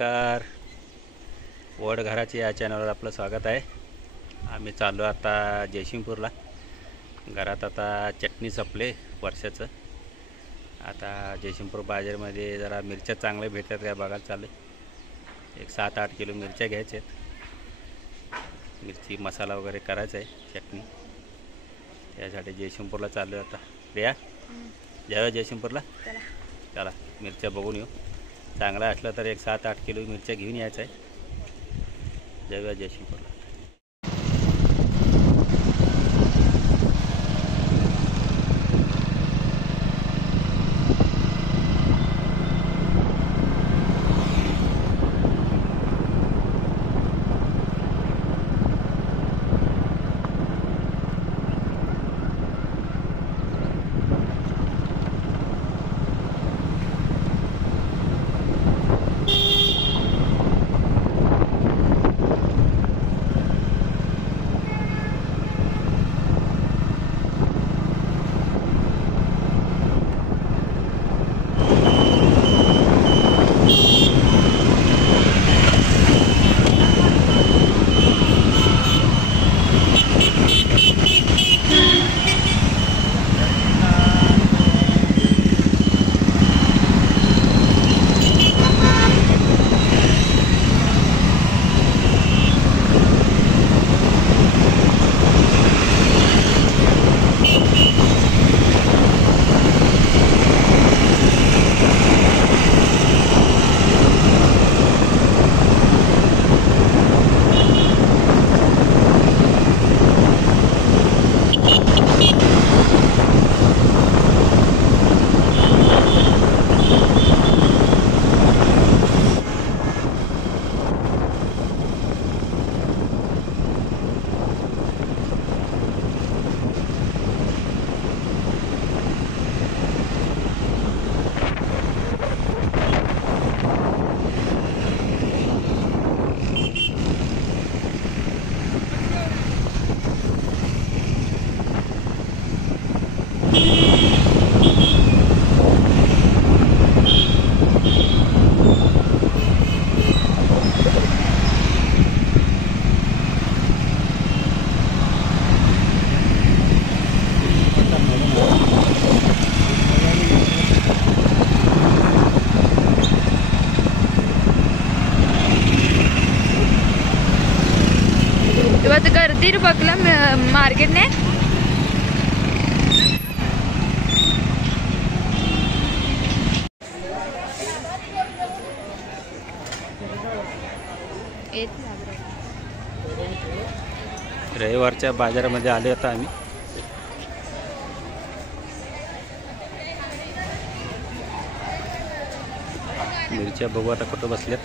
तर वडघराचे या चॅनलवर आपलं स्वागत आहे। आम्ही चाललो आता जयसिंगपूरला। घरात आता चटणी संपले वर्षाचं। आता जयसिंगपूर बाजारमध्ये जरा मिरच्या चांगल्या भेटतात का बघायला चालले। एक 7-8 किलो मिरच्या घ्यायच्या आहेत। मिरची मसाला वगैरे करायचा आहे चटणी, त्यासाठी जयसिंगपूरला चाललो आता। प्रिया जाऊया जयसिंगपूरला, चला मिरच्या बघून येऊ। चांगला असला तर एक 7-8 किलो मिरच्या घेऊन यायचं आहे। जाऊया जयसिंगपूरला। ಇವತ್ತು ಕರೆದಿರ್ಬೇಕಲ್ಲ ಮಾರ್ಕೆಟ್ನೇ रविवारच्या बाजारामध्ये आले होता आम्ही। मिरच्या बघू आता कुठं बसल्यात।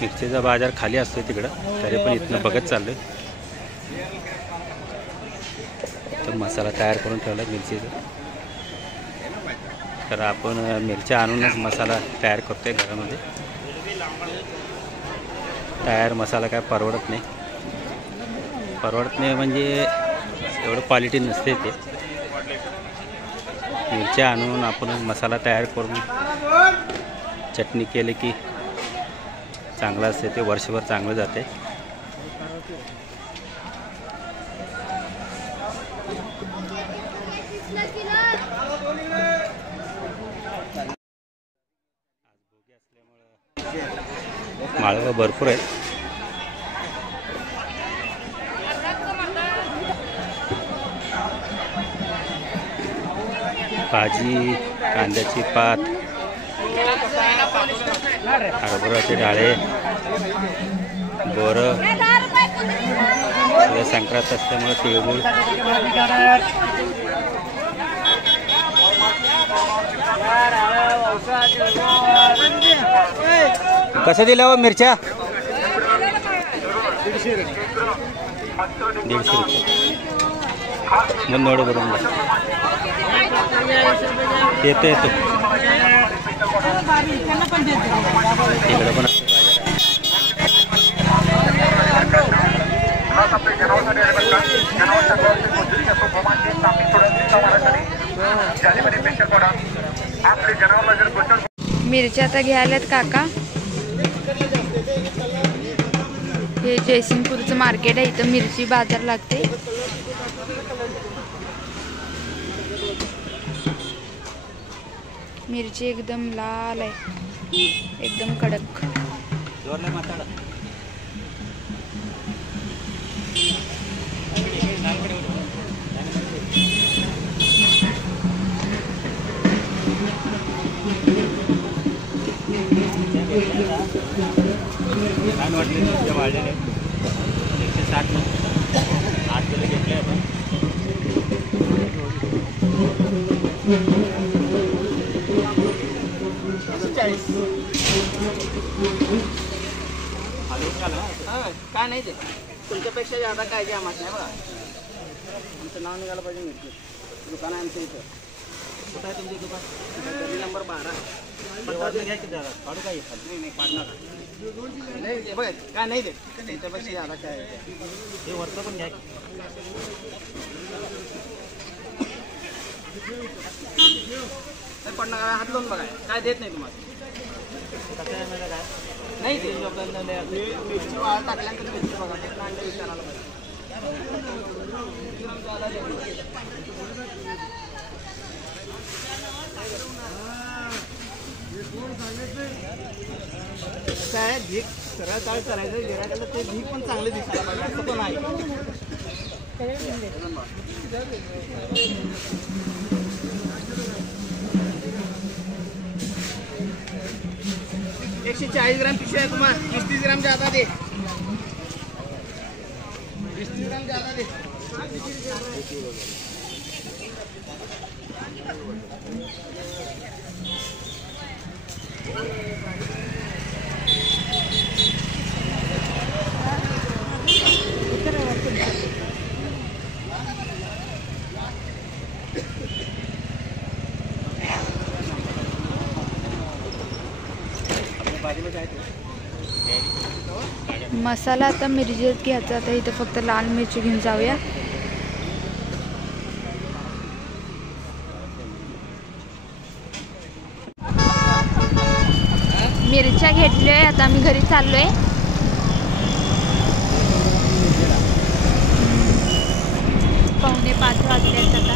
मिरचीचा बाजार खाली असतो तिकडं, तरी पण इथनं बघत चाललोय। तर मसाला तयार करून ठेवला मिरचीचा, तर आपण मिरच्या आणूनच मसाला तयार करतोय घरामध्ये। तयार मसाला काय परवडत नाही, म्हणजे एवढं क्वालिटी नसते ते। मिरच्या आणून आपण मसाला तयार करून चटणी केले की चांगलं असते, ते वर्षभर चांगलं जाते। माळवा भरपूर आहेत। भाजी, कांद्याची पात, हरभऱ्याचे डाळे, बोरं, संक्रांत असल्यामुळे तिळगुळ। कसं दिलं हो मिरच्या? 150 रुपये। मग नोड बरोबर येतो येतो इकडं पण असते बाजार। मिरच्या आता घ्यायलात काका. हे जयसिंगपूरचं मार्केट आहे, इथं मिरची बाजार लागते. मिरची एकदम लाल आहे, एकदम कडक. छान वाटले तुमच्या वाढलेले 160 8 किलो घेतले आपण. काय नाही ते तुमच्यापेक्षा जादा काय जे आम्हाला नाही बघा. आमचं नाव निघालं पाहिजे. मिरची दुकान आहे आमचं इथं. कुठं आहे तुमचं दुकान? गल्ली नंबर 12. घ्या की दादा काढू काय नाही पाडणार नाही ते बघा काय नाही ते तुमच्यापेक्षा जादा काय हे वरचं पण घ्या. पडणार हात लावून बघा काय देत नाही तुम्हाला. काय नाही ते मिरची वाळ टाकल्यानंतर मिरची बघा ते नांदे विचारायला पाहिजे. काय भीक सरळ काय करायचं गिरायला ते भीक पण चांगले दिसायला पाहिजे असं पण आहे. 140 ग्राम पिशवी आहे तुम्हाला. 20-30 ग्राम ज्यादा दे. 20-30 ग्राम ज्यादा दे. मसाला आता मिरचीत घ्यायचा. आता इथं फक्त लाल मिरची घेऊन जाऊया. मिरच्या घेतलोय, आता आम्ही घरी चाललोय. पावणे 5 वाजले आता.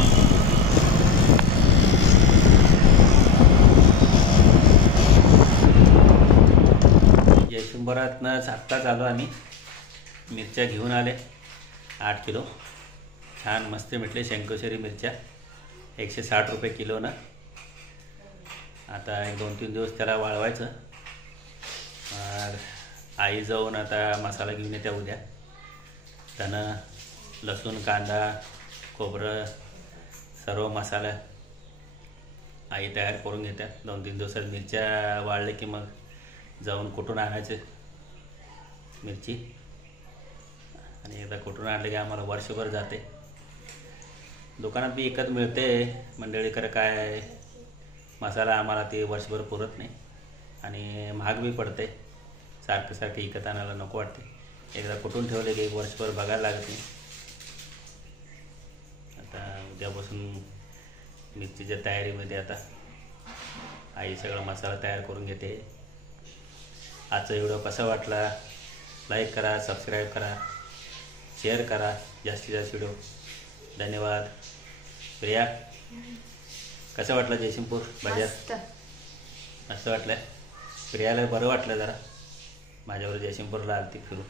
जयसिंगपुरातनं आत्ताच आलो आम्ही. मिरच्या घेऊन आले 8 किलो. छान मस्त म्हटले शंकरश्वरी मिरच्या 160 रुपये किलो ना. आता 1-2-3 दिवस त्याला वाळवायचं. आई जाऊन आता मसाला घेऊन येत्या उद्या. धनं, लसूण, कांदा, खोबरं सर्व मसाला आई तयार करून घेत्या. 2-3 दिवसात मिरच्या वाळले की मग जाऊन कुठून आणायचे मिरची. आणि एकदा कुठून आणले की आम्हाला वर्षभर जाते. दुकानात बी एकच मिळते मंडळी. खरं काय मसाला आम्हाला ते वर्षभर पुरत नाही आणि महाग बी पडते. सारखं सारखं विकत आणायला नको वाटते. एकदा कुठून ठेवले की 1 वर्षभर बघायला लागत नाही. आता उद्यापासून मिरचीच्या तयारीमध्ये आता आई सगळा मसाला तयार करून घेते. आजचा व्हिडिओ कसा वाटला लाईक करा, सबस्क्राईब करा, शेअर करा जास्तीत जास्त व्हिडिओ. धन्यवाद. प्रिया कसं वाटलं जयसिंगपूर बाजार? मस्त वाटलं. प्रियाला बरं वाटलं जरा माझ्यावर जयसिंगपूरला आलती फिरून.